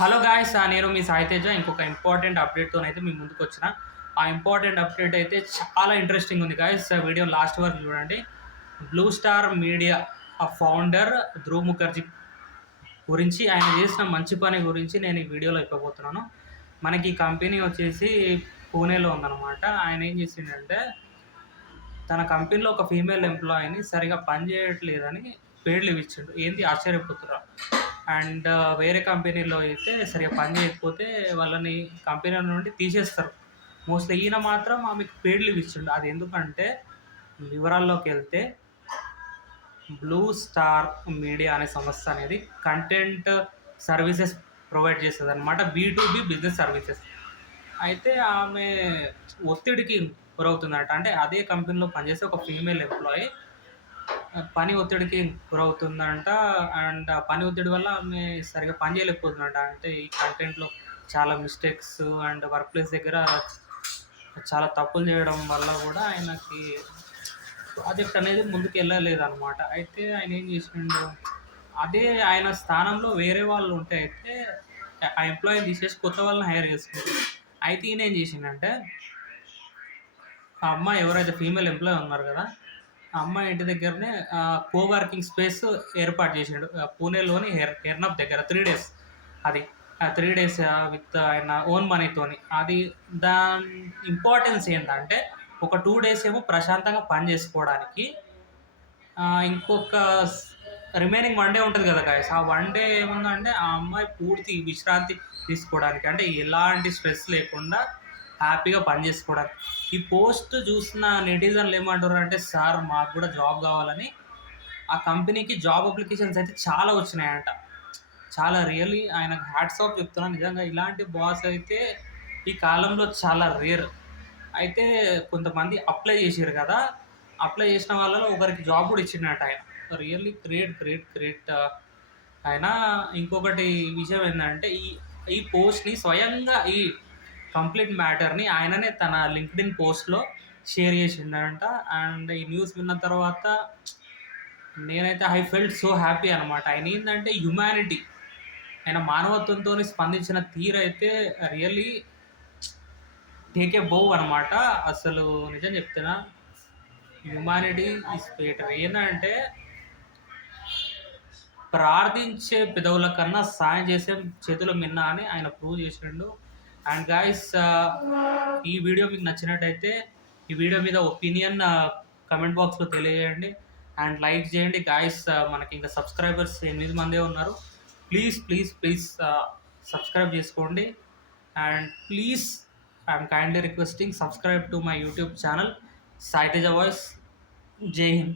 Hello guys! నేను మీ సాయి తేజ. ఇంకొక important అప్డేట్‌తోనైతే మీ ముందుకొచ్చిన. ఆ ఇంపార్టెంట్ అప్డేట్ అయితే చాలా ఇంట్రెస్టింగ్ ఉంది గాయ్స్. వీడియో లాస్ట్ వరకు చూడండి. Blue star media founder Dhruv Mukherjee గురించి, ఆయన చేసిన మంచి పని గురించి నేను ఈ వీడియోలో చెప్పబోతున్నాను. మనకి ఈ కంపెనీ వచ్చేసి పూణేలో ఉందన్నమాట. ఆయన ఏం చేసిండంటే, తన కంపెనీలో ఒక ఫీమేల్ ఎంప్లాయీని సరిగ్గా పని చేయట్లేదని పేడ్ లీవ్ ఇచ్చిండు. ఏంది ఆశ్చర్యపోతుర్రా? అండ్ వేరే కంపెనీలో అయితే సరిగ్గా పని చేయకపోతే వాళ్ళని కంపెనీ నుండి తీసేస్తారు. మోస్ట్‌లీ ఈయన మాత్రం ఆమెకు పెయిడ్ లీవ్ ఇచ్చిండు. అది ఎందుకంటే వివరాల్లోకి వెళ్తే బ్లూ స్టార్ మీడియా అనే సంస్థ అనేది కంటెంట్ సర్వీసెస్ ప్రొవైడ్ చేస్తదనమాట. B2B business services. అయితే ఆమె ఒత్తిడికి గురవుతుందట. అంటే అదే కంపెనీలో పనిచేసే ఒక ఫీమేల్ ఎంప్లాయీ పని ఒత్తిడికి గురవుతుందంట. అండ్ ఆ పని ఒత్తిడి వల్ల ఆమె సరిగ్గా పని చేయలేకపోతుందంట. అంటే ఈ కంటెంట్‌లో చాలా మిస్టేక్స్ అండ్ వర్క్ ప్లేస్ దగ్గర చాలా తప్పులు చేయడం వల్ల కూడా ఆయనకి ప్రాజెక్ట్ అనేది ముందుకెళ్ళలేదనమాట. అయితే ఆయన ఏం చేసిండు, అదే ఆయన స్థానంలో వేరే వాళ్ళు ఉంటే అయితే ఆ ఎంప్లాయీని తీసేసి కొత్త వాళ్ళని హైర్ చేసుకుంటారు. అయితే ఈయన ఏం చేసిండంటే, ఆ అమ్మాయి ఎవరైతే ఫీమేల్ ఎంప్లాయీ ఉన్నారు కదా, ఆ అమ్మాయి ఇంటి దగ్గరనే కోవర్కింగ్ స్పేస్ ఏర్పాటు చేసిండు. పూణేలోని ఎర్నబ్ దగ్గర 3 డేస్ అది. 3 డేస్ విత్ ఆయన ఓన్ మనీతోని. అది దాని ఇంపార్టెన్స్ ఏందంటే, ఒక 2 డేస్ ఏమో ప్రశాంతంగా పని చేసుకోవడానికి. ఇంకొక రిమైనింగ్ 1 డే ఉంటది కదా గాయ్స్! ఆ 1 డే ఏముందంటే, ఆ అమ్మాయి పూర్తి విశ్రాంతి తీసుకోవడానికి. అంటే ఎలాంటి స్ట్రెస్ లేకుండా హ్యాపీగా పని చేసుకోవడానికి. ఈ పోస్ట్ చూసిన నెటిజన్లు ఏమంటుర్రంటే, సార్ మాకు కూడా జాబ్ కావాలని ఆ కంపెనీకి జాబ్ అప్లికేషన్స్ అయితే చాలా వచ్చినాయంట. చాలా రియల్లీ ఆయనకు హ్యాట్స్ ఆఫ్ చెప్తున్నాను. నిజంగా ఇలాంటి బాస్ అయితే ఈ కాలంలో చాలా రేర్. అయితే కొంతమంది అప్లై చేసిర్రు కదా! అప్లై చేసిన వాళ్ళలో ఒకరికి జాబ్ కూడా ఇచ్చిండంట ఆయన. రియల్లీ గ్రేట్, గ్రేట్, గ్రేట్ ఆయన. ఇంకొకటి విషయం ఏందంటే, ఈ ఈ పోస్ట్‌ని స్వయంగా ఈ కంప్లీట్ మ్యాటర్‌ని ఆయననే తన లింక్డ్ఇన్ పోస్ట్‌లో షేర్ చేసిండంట. అండ్ ఈ న్యూస్ విన్న తర్వాత నేనైతే ఐ ఫెల్ట్ సో హ్యాపీ అనమాట. ఆయనేందంటే హ్యుమానిటీ. ఆయన మానవత్వంతోని స్పందించిన తీరైతే రియల్లీ టేక్ ఎ బౌ అనమాట. అసలు నిజం చెప్తున్నా, హ్యుమానిటీ ఈజ్ గ్రేటర్. ఏందంటే, ప్రార్థించే పెదవుల కన్నా సాయం చేసే చేతులు మిన్న అని ఆయన ప్రూవ్ చేసిండు. అండ్ గాయ్స్, ఈ వీడియో మీకు నచ్చినట్టయితే ఈ వీడియో మీద ఒపీనియన్ కమెంట్ బాక్స్‌లో తెలియజేయండి. అండ్ లైక్ చేయండి గాయ్స్. మనకి ఇంకా సబ్స్క్రైబర్స్ 8 మందే ఉన్నారు. ప్లీజ్, ప్లీజ్, ప్లీజ్ సబ్స్క్రైబ్ చేసుకోండి. And please, I'm kindly requesting, subscribe to my YouTube channel Sai Teja voice. జై హింద్.